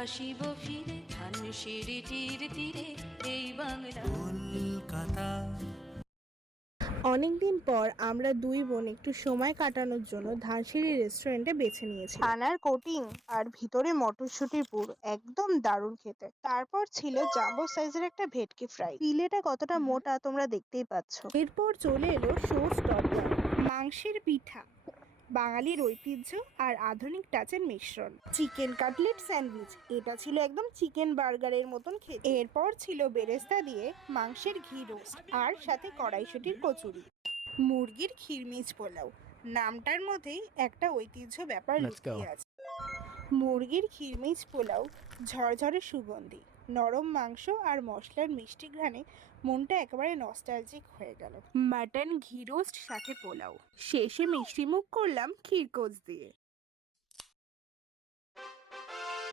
আসিব ফিরে ধানসিঁড়িটির তীরে এই বাংলা কলকাতা। অনেকদিন পর আমরা দুই বোন একটু সময় কাটানোর জন্য ধানসিঁড়ি রেস্টুরেন্টে বেছে নিয়েছি। ছানার কোটিং আর ভিতরে মটরশুঁটির পুর একদম দারুণ খেতে। তারপর ছিল জাম্বো সাইজের একটা ভেটকি ফ্রাই, ফিলেটা কতটা মোটা তোমরা দেখতেই পাচ্ছ। এরপর চলে এলো শো স্টপার, মাংসের পিঠা, বাঙালির ঐতিহ্য আর আধুনিক টাচের মিশ্রণ। চিকেন কাটলেট স্যান্ডউইচ, এটা ছিল একদম চিকেন বার্গারের মতন খেতে। এরপর ছিল বেরেস্তা দিয়ে মাংসের ঘি রোস্ট আর সাথে কড়াইশুঁটির কচুরি। মুরগির খিরমিচ পোলাও, নামটার মধ্যেই একটা ঐতিহ্য ব্যাপার লুকিয়ে আছে। মুরগির খিরমিচ পোলাও ঝরঝরে সুগন্ধি, নরম মাংস আর মশলার মিষ্টি ঘ্রাণে মনটা একেবারে নস্টালজিক হয়ে গেল। মাটন ঘি রোস্ট সাথে পোলাও, শেষে মিষ্টি মুখ করলাম ক্ষীরকোচ দিয়ে।